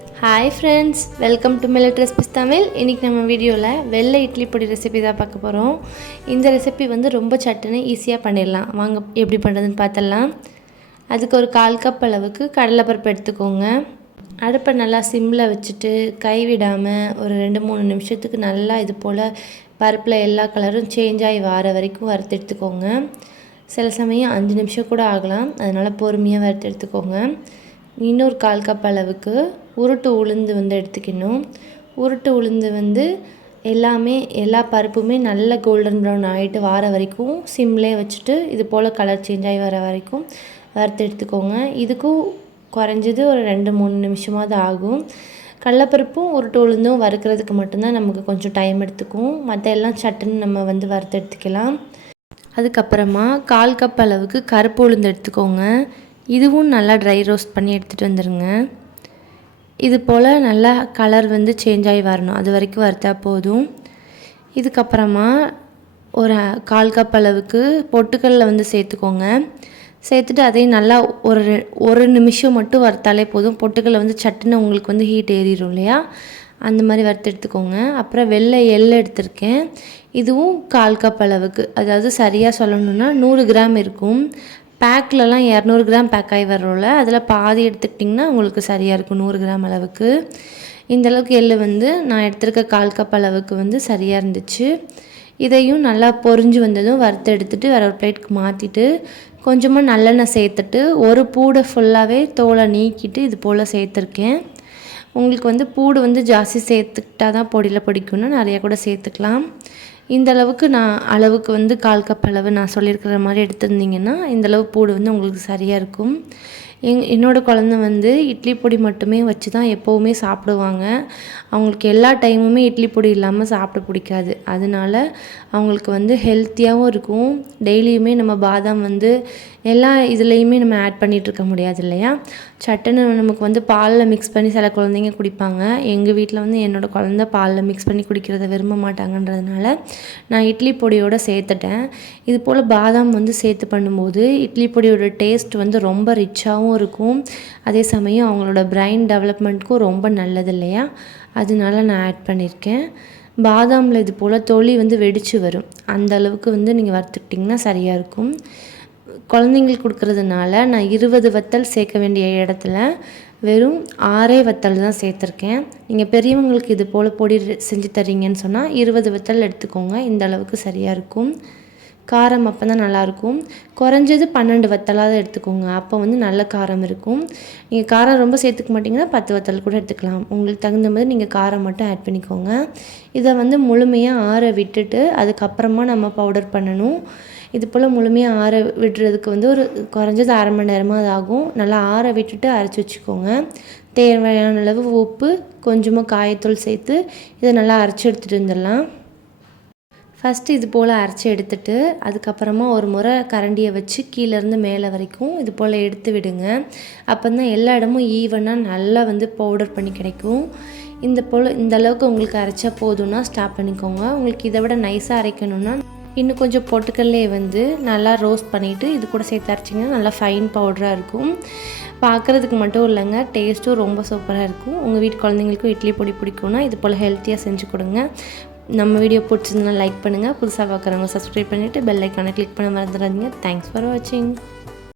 Hi friends welcome to millet recipes Tamil இன்றைக்கி நம்ம வீடியோவில் வெள்ளை இட்லி பொடி ரெசிபி தான் பார்க்க போகிறோம் இந்த ரெசிபி வந்து ரொம்ப சட்டுன்னு ஈஸியாக பண்ணிடலாம். வாங்க எப்படி பண்ணுறதுன்னு பார்த்துடலாம். அதுக்கு ஒரு கால் கப் அளவுக்கு கடலைப்பருப்பு எடுத்துக்கோங்க. அடுப்பை நல்லா சிம்மில் வச்சுட்டு கைவிடாமல் ஒரு ரெண்டு மூணு நிமிஷத்துக்கு நல்லா இது போல் பருப்பில் எல்லா கலரும் சேஞ்ச் ஆகி வர வரைக்கும் வறுத்து எடுத்துக்கோங்க. சில சமயம் அஞ்சு நிமிஷம் கூட ஆகலாம். அதனால் பொறுமையாக வறுத்து எடுத்துக்கோங்க. இன்னொரு கால் கப் அளவுக்கு உருட்டு உளுந்து வந்து எடுத்துக்கணும். உருட்டு உளுந்து வந்து எல்லாமே எல்லா பருப்புமே நல்ல கோல்டன் ப்ரௌன் ஆகிட்டு வர வரைக்கும் சிம்லே வச்சுட்டு இது போல் கலர் சேஞ்ச் ஆகி வர வரைக்கும் வறுத்து எடுத்துக்கோங்க. இதுக்கும் குறைஞ்சது ஒரு ரெண்டு மூணு நிமிஷமாவது ஆகும். கடலப்பருப்பும் உருட்டு உளுந்தும் வறுக்கிறதுக்கு மட்டும்தான் நமக்கு கொஞ்சம் டைம் எடுத்துக்கும். மற்ற எல்லாம் சட்டுன்னு நம்ம வந்து வறுத்து எடுத்துக்கலாம். அதுக்கப்புறமா கால் கப் அளவுக்கு கருப்பு உளுந்து எடுத்துக்கோங்க. இதுவும் நல்லா ட்ரை ரோஸ்ட் பண்ணி எடுத்துகிட்டு வந்துடுங்க இது போல் நல்லா கலர் வந்து சேஞ்ச் ஆகி வரணும். அது வரைக்கும் வறுத்தா போதும். இதுக்கப்புறமா ஒரு கால் கப் அளவுக்கு பொட்டுக்கல்ல வந்து சேர்த்துக்கோங்க. சேர்த்துட்டு அதையும் நல்லா ஒரு ஒரு நிமிஷம் மட்டும் வறுத்தாலே போதும். பொட்டுக்கல்ல வந்து சட்டுன்னு உங்களுக்கு வந்து ஹீட் ஏறிடும் இல்லையா? அந்த மாதிரி வறுத்து எடுத்துக்கோங்க. அப்புறம் வெள்ளை எள் எடுத்திருக்கேன். இதுவும் கால் கப் அளவுக்கு. அதாவது சரியாக சொல்லணுன்னா நூறு கிராம் இருக்கும். பேக்லலாம் இரநூறு கிராம் பேக் ஆகி வர்றோம்ல அதில் பாதி எடுத்துக்கிட்டிங்கன்னா உங்களுக்கு சரியாக இருக்கும் நூறு கிராம் அளவுக்கு. இந்தளவுக்கு எள் வந்து நான் எடுத்திருக்க கால் கப் அளவுக்கு வந்து சரியாக இருந்துச்சு. இதையும் நல்லா பொறிஞ்சு வந்ததும் வறுத்து எடுத்துகிட்டு வேறு ஒரு பிளேட்க்கு மாற்றிட்டு கொஞ்சமாக நல்லெண்ணெய் சேர்த்துட்டு ஒரு பூடை ஃபுல்லாகவே தோலை நீக்கிட்டு இது போல் சேர்த்துருக்கேன். உங்களுக்கு வந்து பூடு வந்து ஜாஸ்தி சேர்த்துக்கிட்டா தான் பொடியில் பிடிக்கும்னா நிறையா கூட சேர்த்துக்கலாம். இந்த அளவுக்கு நான் அளவுக்கு வந்து கால் கப் அளவு நான் சொல்லியிருக்கிற மாதிரி எடுத்திருந்தீங்கன்னா இந்தளவு பூடு வந்து உங்களுக்கு சரியாக இருக்கும். எங் என்னோடய குழந்த வந்து இட்லி பொடி மட்டுமே வச்சு தான் எப்போவுமே சாப்பிடுவாங்க. அவங்களுக்கு எல்லா டைமுமே இட்லி பொடி இல்லாமல் சாப்பிட பிடிக்காது. அதனால அவங்களுக்கு வந்து ஹெல்த்தியாகவும் இருக்கும். டெய்லியுமே நம்ம பாதாம் வந்து எல்லா இதுலேயுமே நம்ம ஆட் பண்ணிகிட்ருக்க முடியாது இல்லையா? சட்டுன்னு நமக்கு வந்து பாலில் மிக்ஸ் பண்ணி சில குழந்தைங்க குடிப்பாங்க. எங்கள் வீட்டில் வந்து என்னோடய குழந்த பாலில் மிக்ஸ் பண்ணி குடிக்கிறத விரும்ப மாட்டாங்கன்றதுனால நான் இட்லி பொடியோடு சேர்த்துட்டேன். இது போல் பாதாம் வந்து சேர்த்து பண்ணும்போது இட்லி பொடியோட டேஸ்ட் வந்து ரொம்ப ரிச்சாகவும் இருக்கும். அதே சமயம் அவங்களோட பிரைன் டெவலப்மெண்ட்க்கும் ரொம்ப நல்லது இல்லையா? அதனால நான் ஆட் பண்ணியிருக்கேன் பாதாமில் இது போல் தொளி வந்து வெடித்து வரும். அந்த அளவுக்கு வந்து நீங்கள் வறுத்துக்கிட்டிங்கன்னா சரியாக இருக்கும். குழந்தைங்களுக்கு கொடுக்குறதுனால நான் இருபது வத்தல் சேர்க்க வேண்டிய இடத்துல வெறும் ஆறே வத்தல் தான் சேர்த்துருக்கேன். நீங்கள் பெரியவங்களுக்கு இது போல் பொடி செஞ்சு தரீங்கன்னு சொன்னால் இருபது வத்தல் எடுத்துக்கோங்க. இந்த அளவுக்கு சரியாக இருக்கும். காரம் அப்போ தான் நல்லாயிருக்கும். குறைஞ்சது பன்னெண்டு வத்தலாவது எடுத்துக்கோங்க. அப்போ வந்து நல்ல காரம் இருக்கும். நீங்கள் காரம் ரொம்ப சேர்த்துக்க மாட்டிங்கன்னா பத்து வத்தல் கூட எடுத்துக்கலாம். உங்களுக்கு தகுந்த மாதிரி நீங்கள் காரம் மட்டும் ஆட் பண்ணிக்கோங்க. இதை வந்து முழுமையாக ஆற விட்டுட்டு அதுக்கப்புறமா நம்ம பவுடர் பண்ணணும். இது போல் முழுமையாக ஆற விடுறதுக்கு வந்து ஒரு குறைஞ்சது அரை மணி நேரமாக அது ஆகும். நல்லா ஆற விட்டுட்டு அரைச்சி வச்சுக்கோங்க. தேவையான அளவு உப்பு கொஞ்சமாக காயத்தூள் சேர்த்து இதை நல்லா அரைச்சி எடுத்துகிட்டு வந்துடலாம். ஃபஸ்ட்டு இது போல் அரைச்சி எடுத்துட்டு அதுக்கப்புறமா ஒரு முறை கரண்டியை வச்சு கீழேருந்து மேலே வரைக்கும் இது போல் எடுத்து விடுங்க. அப்போ தான் எல்லா இடமும் ஈவனாக நல்லா வந்து பவுடர் பண்ணி கிடைக்கும். இந்த போல் இந்த அளவுக்கு உங்களுக்கு அரைச்சா போதும்னா ஸ்டாப் பண்ணிக்கோங்க. உங்களுக்கு இதை விட நைஸாக அரைக்கணும்னா இன்னும் கொஞ்சம் பொட்டுக்கல்லே வந்து நல்லா ரோஸ்ட் பண்ணிவிட்டு இது கூட சேர்த்து அரைச்சிங்கன்னா நல்லா ஃபைன் பவுடராக இருக்கும். பார்க்குறதுக்கு மட்டும் இல்லைங்க டேஸ்ட்டும் ரொம்ப சூப்பராக இருக்கும். உங்கள் வீட்டு குழந்தைங்களுக்கும் இட்லி பொடி பிடிக்கும்னா இது போல் ஹெல்த்தியாக செஞ்சு கொடுங்க. நம்ம வீடியோ பிடிச்சிருந்தா லைக் பண்ணுங்கள் புதுசாக பார்க்குறவங்க சப்ஸ்கிரைப் பண்ணிவிட்டு பெல் ஐக்கானை கிளிக் பண்ண மறந்துடாதீங்க. தேங்க்ஸ் ஃபார் வாட்சிங்